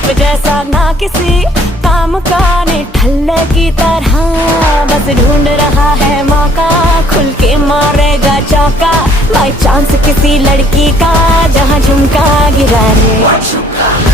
धूप जैसा ना किसी काम का, निठल्ले की तरह बस ढूंढ रहा है मौका, खुल के मारेगा चौका बाई चांस किसी लड़की का, जहाँ झुमका गिरा रे।